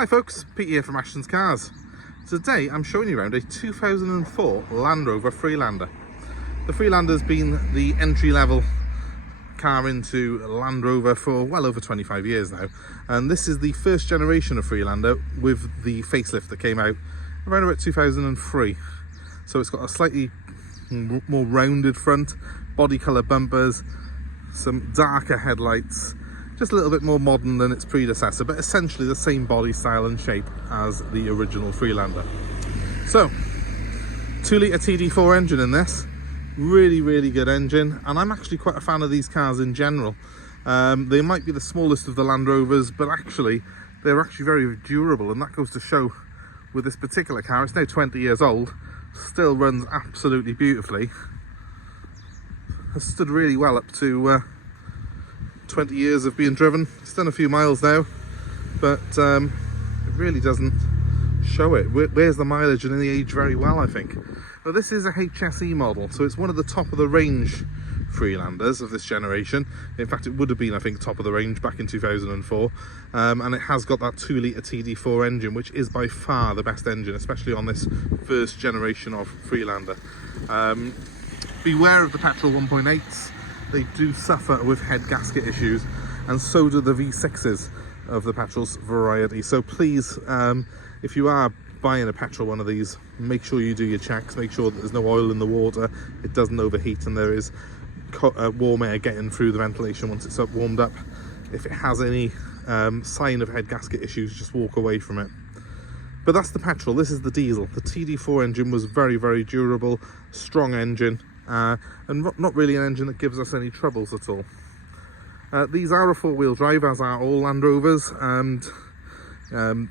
Hi folks, Pete here from Ashton's Cars. Today I'm showing you around a 2004 Landrover Freelander. The Freelander's been the entry-level car into Land Rover for well over 25 years now, and this is the first generation of Freelander with the facelift that came out around about 2003. So it's got a slightly more rounded front, body colour bumpers, some darker headlights, just a little bit more modern than its predecessor, but essentially the same body style and shape as the original Freelander. So 2-litre TD4 engine in this, really good engine, and I'm actually quite a fan of these cars in general. They might be the smallest of the Land Rovers, but actually they're actually very durable, and that goes to show with this particular car. It's now 20 years old, still runs absolutely beautifully, has stood really well up to 20 years of being driven. It's done a few miles now, but it really doesn't show it. Wears the mileage and the age very well, I think. Well, this is a HSE model, so it's one of the top of the range Freelanders of this generation. In fact, it would have been, I think, top of the range back in 2004, and it has got that 2-litre TD4 engine, which is by far the best engine, especially on this first generation of Freelander. Beware of the petrol 1.8s. They do suffer with head gasket issues, and so do the V6s of the petrol's variety. So please, if you are buying a petrol one of these, make sure you do your checks, make sure that there's no oil in the water, it doesn't overheat, and there is warm air getting through the ventilation once it's warmed up. If it has any sign of head gasket issues, just walk away from it. But that's the petrol. This is the diesel. The TD4 engine was very durable, strong engine, and not really an engine that gives us any troubles at all. These are a four-wheel drive, as are all Land Rovers, and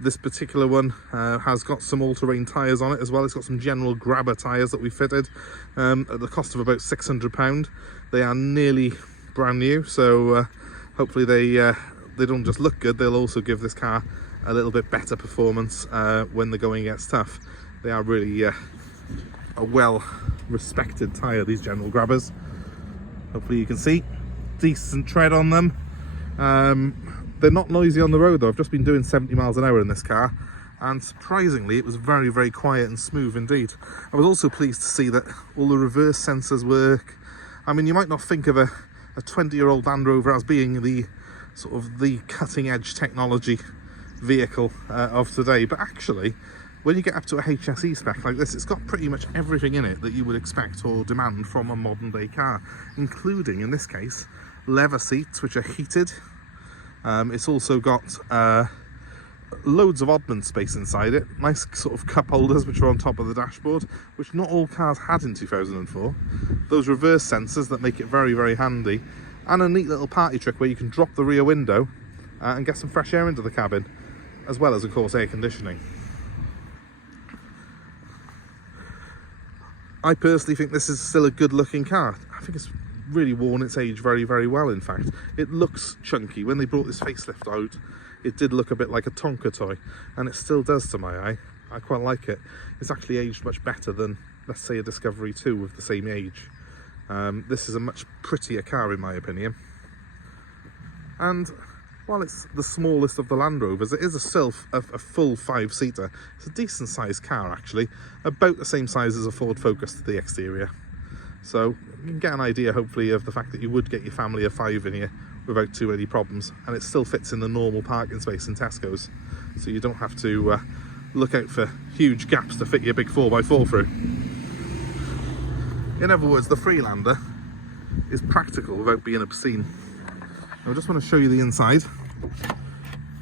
this particular one has got some all-terrain tyres on it as well. It's got some general grabber tyres that we fitted at the cost of about £600. They are nearly brand new, so hopefully they don't just look good, they'll also give this car a little bit better performance when the going gets tough. They are really a well respected tyre, these general grabbers. Hopefully you can see decent tread on them. They're not noisy on the road though. I've just been doing 70 miles an hour in this car, and surprisingly it was very quiet and smooth indeed. I was also pleased to see that all the reverse sensors work. I mean, you might not think of a 20-year-old Land Rover as being the sort of the cutting edge technology vehicle of today, but actually when you get up to a HSE spec like this, it's got pretty much everything in it that you would expect or demand from a modern day car, including, in this case, leather seats which are heated. It's also got loads of oddment space inside it, nice sort of cup holders which are on top of the dashboard, which not all cars had in 2004. Those reverse sensors that make it very handy, and a neat little party trick where you can drop the rear window and get some fresh air into the cabin, as well as, of course, air conditioning. I personally think this is still a good looking car. I think it's really worn its age very well. In fact, it looks chunky. When they brought this facelift out, it did look a bit like a Tonka toy, and it still does to my eye. I quite like it. It's actually aged much better than, let's say, a Discovery 2 of the same age. This is a much prettier car in my opinion, and while it's the smallest of the Land Rovers, it is still a full 5-seater. It's a decent sized car actually, about the same size as a Ford Focus to the exterior. So you can get an idea hopefully of the fact that you would get your family of 5 in here without too many problems, and it still fits in the normal parking space in Tesco's, so you don't have to look out for huge gaps to fit your big 4x4 through. In other words, the Freelander is practical without being obscene. I just want to show you the inside.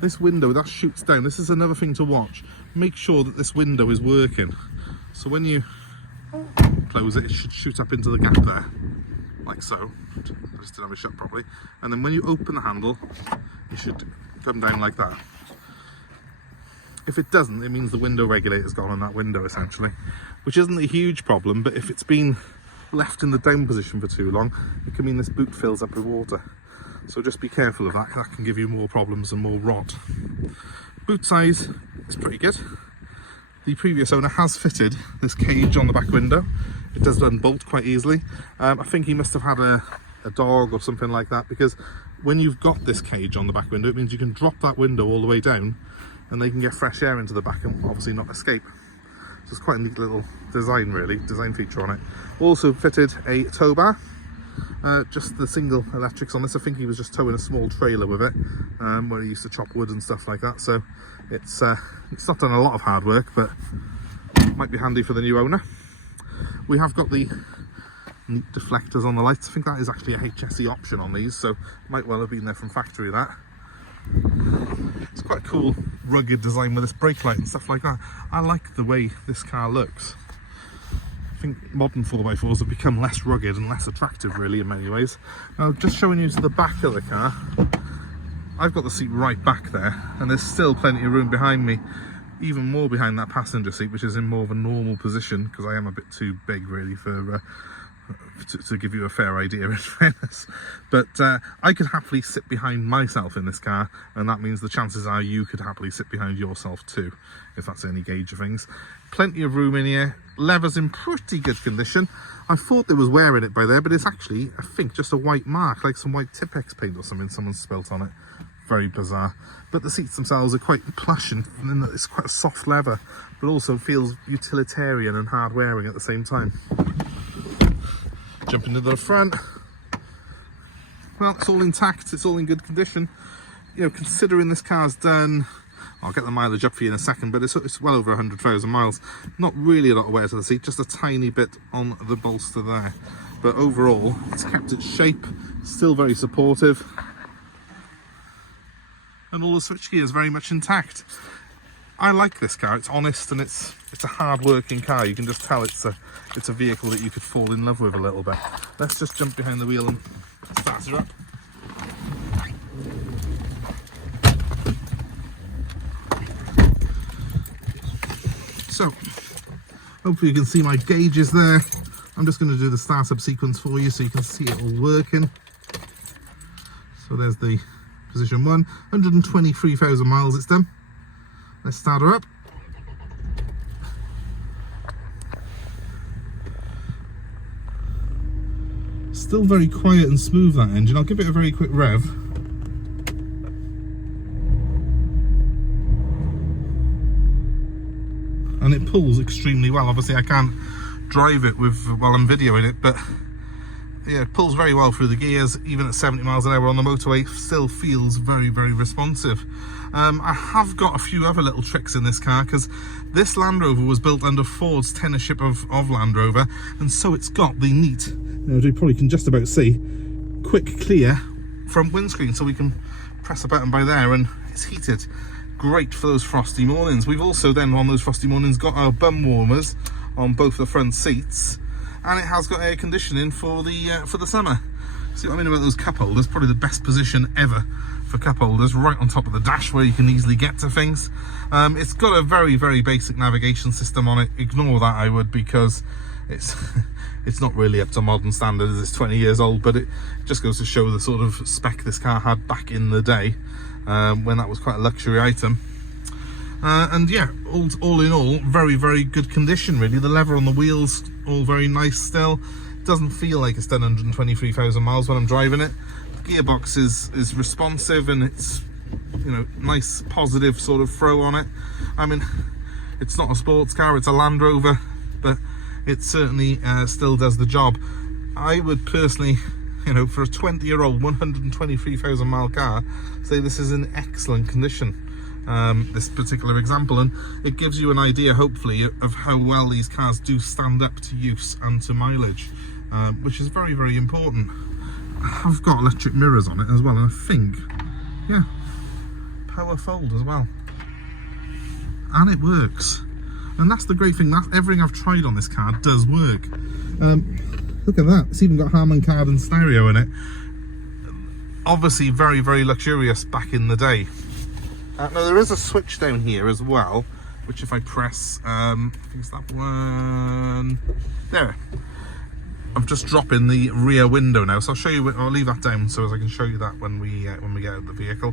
This window that shoots down, this is another thing to watch. Make sure that this window is working. So when you close it, it should shoot up into the gap there, like so. Just didn't have it shut properly. And then when you open the handle, it should come down like that. If it doesn't, it means the window regulator's gone on that window essentially, which isn't a huge problem, but if it's been left in the down position for too long, it can mean this boot fills up with water. So just be careful of that, that can give you more problems and more rot. Boot size is pretty good. The previous owner has fitted this cage on the back window. It does unbolt quite easily. I think he must have had a dog or something like that, because when you've got this cage on the back window, it means you can drop that window all the way down and they can get fresh air into the back and obviously not escape. So it's quite a neat little design feature on it. Also fitted a tow bar, just the single electrics on this. I think he was just towing a small trailer with it, where he used to chop wood and stuff like that. So it's not done a lot of hard work, but might be handy for the new owner. We have got the neat deflectors on the lights. I think that is actually a HSE option on these, so might well have been there from factory, that. It's quite a cool rugged design with this brake light and stuff like that. I like the way this car looks. I think modern 4x4s have become less rugged and less attractive really in many ways. Now, just showing you to the back of the car, I've got the seat right back there, and there's still plenty of room behind me, even more behind that passenger seat, which is in more of a normal position because I am a bit too big really for to give you a fair idea in fairness. But I could happily sit behind myself in this car, and that means the chances are you could happily sit behind yourself too, if that's any gauge of things. Plenty of room in here. Leather's in pretty good condition. I thought there was wear in it by there, but it's actually, I think, just a white mark, like some white Tipex paint or something someone's spilt on it. Very bizarre. But the seats themselves are quite plush, and it's quite a soft leather, but also feels utilitarian and hard wearing at the same time. Jump into the front. Well, it's all intact, it's all in good condition. You know, considering this car's done, I'll get the mileage up for you in a second, but it's well over 100,000 miles. Not really a lot of wear to the seat, just a tiny bit on the bolster there. But overall, it's kept its shape, still very supportive. And all the switchgear is very much intact. I like this car. It's honest and it's a hard-working car. You can just tell it's a vehicle that you could fall in love with a little bit. Let's just jump behind the wheel and start her up. So, hopefully you can see my gauges there. I'm just going to do the startup sequence for you so you can see it all working. So there's the position 1, 123,000 miles it's done. Let's start her up. Still very quiet and smooth, that engine. I'll give it a very quick rev. And it pulls extremely well. Obviously I can't drive it while I'm videoing it, but yeah, it pulls very well through the gears. Even at 70 miles an hour on the motorway, still feels very, very responsive. I have got a few other little tricks in this car, because this Land Rover was built under Ford's tenureship of Land Rover, and so it's got the neat, as you probably can just about see, quick clear front windscreen, so we can press a button by there and it's heated. Great for those frosty mornings. We've also then on those frosty mornings got our bum warmers on both the front seats, and it has got air conditioning for the summer. See what I mean about those cup holders? Probably the best position ever for cup holders, right on top of the dash where you can easily get to things. It's got a very, very basic navigation system on it. Ignore that, I would, because it's not really up to modern standards. It's 20 years old, but it just goes to show the sort of spec this car had back in the day, when that was quite a luxury item. And yeah, all in all, very, very good condition really. The leather on the wheels, all very nice still. Doesn't feel like it's done 123,000 miles when I'm driving it. The gearbox is responsive, and it's, you know, nice positive sort of throw on it. I mean, it's not a sports car, it's a Land Rover, but it certainly still does the job. I would personally, you know, for a 20-year-old 123,000 mile car, say this is in excellent condition. This particular example, and it gives you an idea hopefully of how well these cars do stand up to use and to mileage, which is very, very important. I've got electric mirrors on it as well, and I think, yeah, power fold as well, and it works. And that's the great thing, that everything I've tried on this car does work. Look at that, it's even got Harman Kardon stereo in it. Obviously very, very luxurious back in the day. Now there is a switch down here as well, which if I press, I think it's that one there. I'm just dropping the rear window now, so I'll show you. I'll leave that down so as I can show you that when we get out of the vehicle.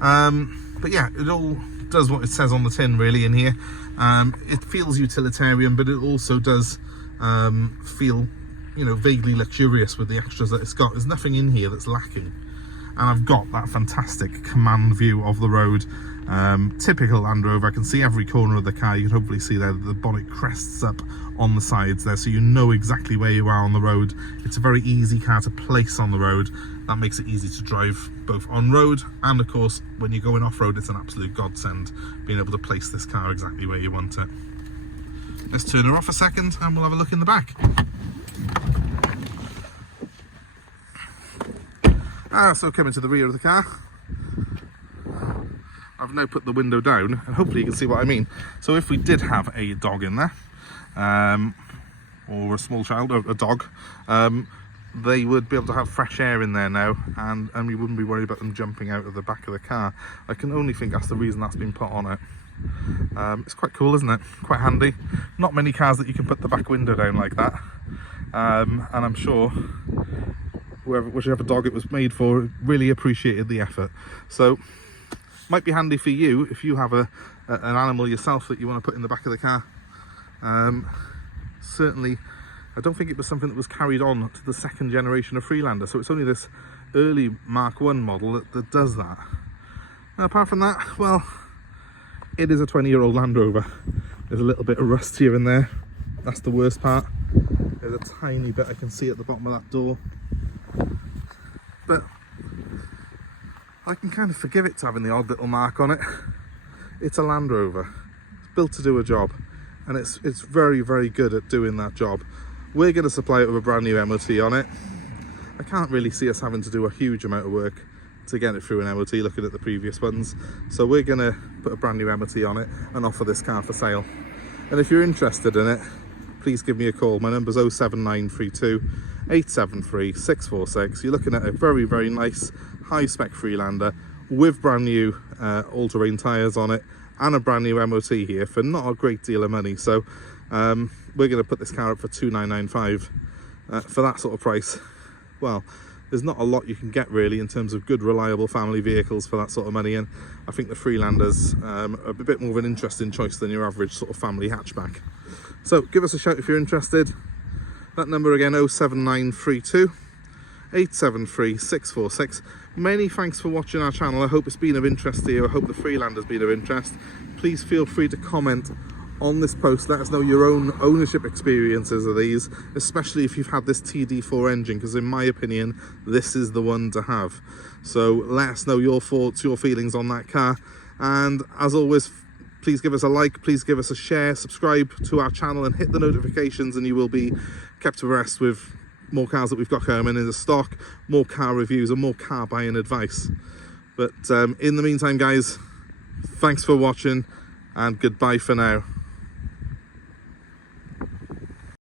But yeah, it all does what it says on the tin really in here. It feels utilitarian, but it also does feel, you know, vaguely luxurious with the extras that it's got. There's nothing in here that's lacking. And I've got that fantastic command view of the road. Typical Land Rover. I can see every corner of the car. You can hopefully see there that the bonnet crests up on the sides there, so you know exactly where you are on the road. It's a very easy car to place on the road. That makes it easy to drive both on road, and of course when you're going off-road it's an absolute godsend being able to place this car exactly where you want it. Let's turn her off a second and we'll have a look in the back. So coming to the rear of the car, I've now put the window down and hopefully you can see what I mean. So if we did have a dog in there, or a small child, or a dog, they would be able to have fresh air in there now, and we wouldn't be worried about them jumping out of the back of the car. I can only think that's the reason that's been put on it. It's quite cool, isn't it? Quite handy. Not many cars that you can put the back window down like that, and I'm sure whichever dog it was made for really appreciated the effort. So might be handy for you if you have an animal yourself that you want to put in the back of the car. Certainly I don't think it was something that was carried on to the second generation of Freelander, so it's only this early Mark 1 model that does that. Now, apart from that, well, it is a 20-year-old Land Rover. There's a little bit of rust here and there. That's the worst part. There's a tiny bit I can see at the bottom of that door, but I can kind of forgive it to having the odd little mark on it. It's a Land Rover. It's built to do a job, and it's very, very good at doing that job. We're going to supply it with a brand new MOT on it. I can't really see us having to do a huge amount of work to get it through an MOT looking at the previous ones. So we're going to put a brand new MOT on it and offer this car for sale. And if you're interested in it, please give me a call. My number's 07932 873 646. You're looking at a very, very nice high-spec Freelander with brand new all-terrain tyres on it and a brand new MOT here for not a great deal of money. So we're going to put this car up for 2995 for that sort of price. Well, there's not a lot you can get really in terms of good reliable family vehicles for that sort of money, and I think the Freelander's a bit more of an interesting choice than your average sort of family hatchback. So give us a shout if you're interested. That number again, 07932 873 646. Many thanks for watching our channel. I hope it's been of interest to you. I hope the Freelander's been of interest. Please feel free to comment on this post. Let us know your own ownership experiences of these, especially if you've had this TD4 engine, because in my opinion this is the one to have. So let us know your thoughts, your feelings on that car, and as always, please give us a like, please give us a share, subscribe to our channel and hit the notifications, and you will be kept abreast with more cars that we've got coming in the stock, more car reviews and more car buying advice. But in the meantime guys, thanks for watching and goodbye for now.